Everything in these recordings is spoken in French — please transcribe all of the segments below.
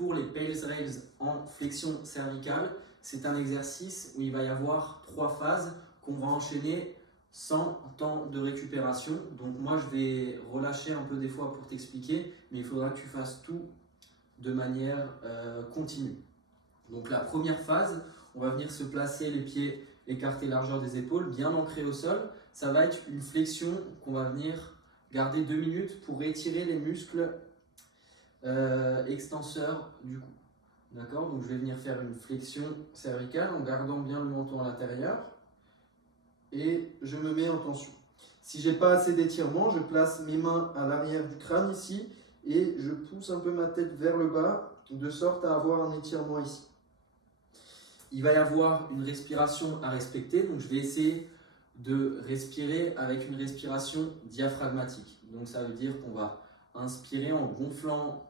pour les Pales Rails en flexion cervicale. C'est un exercice où il va y avoir 3 phases qu'on va enchaîner sans temps de récupération. Donc moi, je vais relâcher un peu des fois pour t'expliquer, mais il faudra que tu fasses tout de manière continue. Donc la première phase, on va venir se placer les pieds écartés largeur des épaules, bien ancrés au sol. Ça va être une flexion qu'on va venir garder 2 minutes pour étirer les muscles extenseurs du cou. D'accord? Donc je vais venir faire une flexion cervicale en gardant bien le menton à l'intérieur et je me mets en tension. Si j'ai pas assez d'étirement, je place mes mains à l'arrière du crâne ici et je pousse un peu ma tête vers le bas de sorte à avoir un étirement ici. Il va y avoir une respiration à respecter, donc je vais essayer de respirer avec une respiration diaphragmatique. Donc ça veut dire qu'on va inspirer en gonflant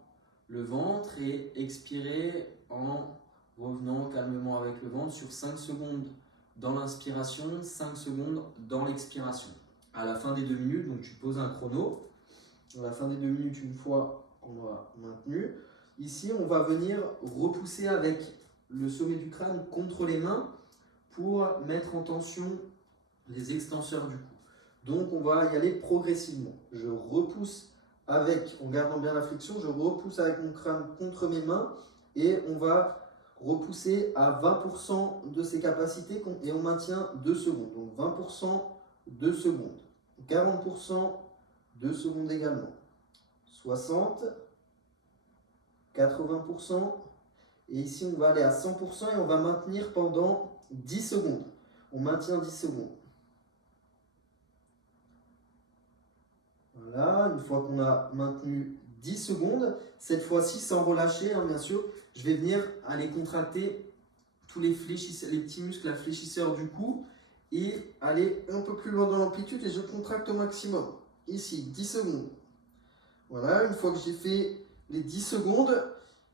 le ventre et expirer en revenant calmement avec le ventre sur 5 secondes dans l'inspiration, 5 secondes dans l'expiration. À la fin des 2 minutes, donc tu poses un chrono. À la fin des 2 minutes, une fois qu'on aura maintenu, ici on va venir repousser avec le sommet du crâne contre les mains pour mettre en tension les extenseurs du cou. Donc on va y aller progressivement. Je repousse avec, en gardant bien la flexion, je repousse avec mon crâne contre mes mains et on va repousser à 20% de ses capacités et on maintient 2 secondes. Donc 20%, 2 secondes. 40%, 2 secondes également. 60, 80%. Et ici, on va aller à 100% et on va maintenir pendant 10 secondes. On maintient 10 secondes. Voilà, une fois qu'on a maintenu 10 secondes, cette fois-ci sans relâcher, bien sûr, je vais venir aller contracter tous les petits muscles fléchisseurs du cou et aller un peu plus loin dans l'amplitude et je contracte au maximum. Ici, 10 secondes. Voilà, une fois que j'ai fait les 10 secondes,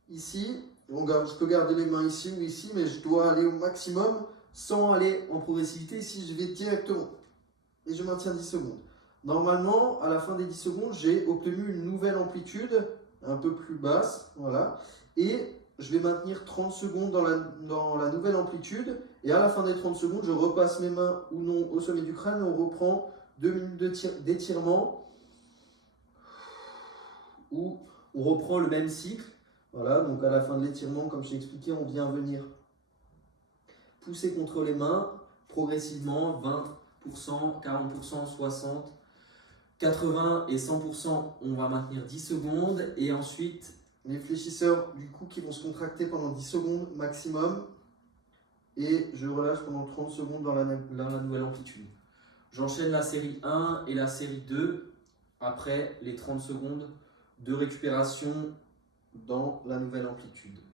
ici, je peux garder les mains ici ou ici, mais je dois aller au maximum sans aller en progressivité. Ici, je vais directement et je maintiens 10 secondes. Normalement, à la fin des 10 secondes, j'ai obtenu une nouvelle amplitude un peu plus basse. Voilà. Et je vais maintenir 30 secondes dans la nouvelle amplitude. Et à la fin des 30 secondes, je repasse mes mains ou non au sommet du crâne et on reprend 2 minutes d'étirement où on reprend le même cycle. Voilà, donc à la fin de l'étirement, comme je t'ai expliqué, on vient venir pousser contre les mains progressivement, 20%, 40%, 60%, 80% et 100%, on va maintenir 10 secondes. Et ensuite, les fléchisseurs du cou qui vont se contracter pendant 10 secondes maximum. Et je relâche pendant 30 secondes dans la nouvelle amplitude. J'enchaîne la série 1 et la série 2 après les 30 secondes de récupération dans la nouvelle amplitude.